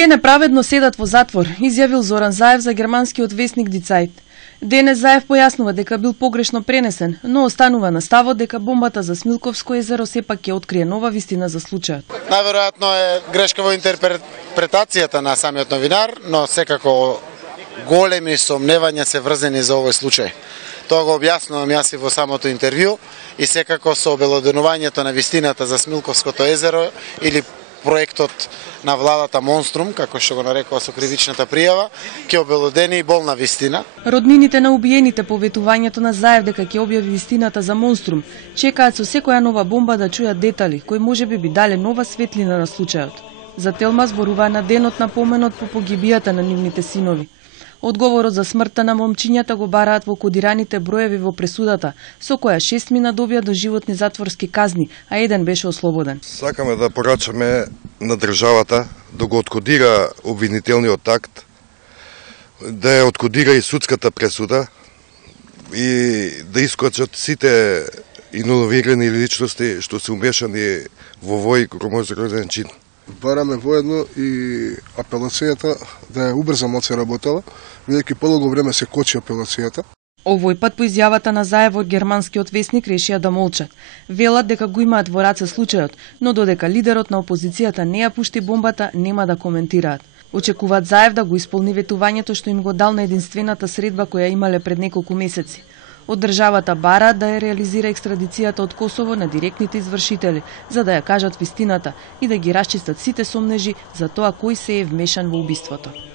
Тие неправедно седат во затвор, изјавил Зоран Заев за германскиот весник Die Zeit. Денес Заев појаснува дека бил погрешно пренесен, но останува на ставот дека бомбата за Смилковско езеро сепак ќе открие нова вистина за случајот. Најверојатно е грешка во интерпретацијата на самиот новинар, но секако големи сомневања се врзани за овој случај. Тоа го објаснувам јас и во самото интервју и секако со обелоденувањето на вистината за Смилковското езеро или проектот на владата Монструм, како што го нарекува со кривичната пријава, ќе обелодени и болна вистина. Роднините на убиените по ветувањето на Заев дека ќе објави вистината за Монструм, чекаат со секоја нова бомба да чујат детали кои можеби би дале нова светлина на случајот. За Телма зборуваа на денот на поменот по погибијата на нивните синови. Одговорот за смртта на момчињата го бараат во кодираните броеви во пресудата, со која 6 мина добија доживотни затворски казни, а еден беше ослободен. Сакаме да порачаме на државата да го откодира обвинителниот акт, да ја откодира и судската пресуда и да искочат сите иновирани личности што се умешани во овој громозроден чин. Бараме воедно и апелацијата да ја убрза малце работава, бидејќи подолго време се кочи апелацијата. Овој пат по изјавата на Заев од германскиот весник решија да молчат. Велат дека го имаат во раце случајот, но додека лидерот на опозицијата не ја пушти бомбата, нема да коментираат. Очекуваат Заев да го исполни ветувањето што им го дал на единствената средба која имале пред неколку месеци. Од државата бараат да ја реализира екстрадицијата од Косово на директните извршители, за да ја кажат вистината и да ги расчистат сите сомнежи за тоа кој се е вмешан во убиството.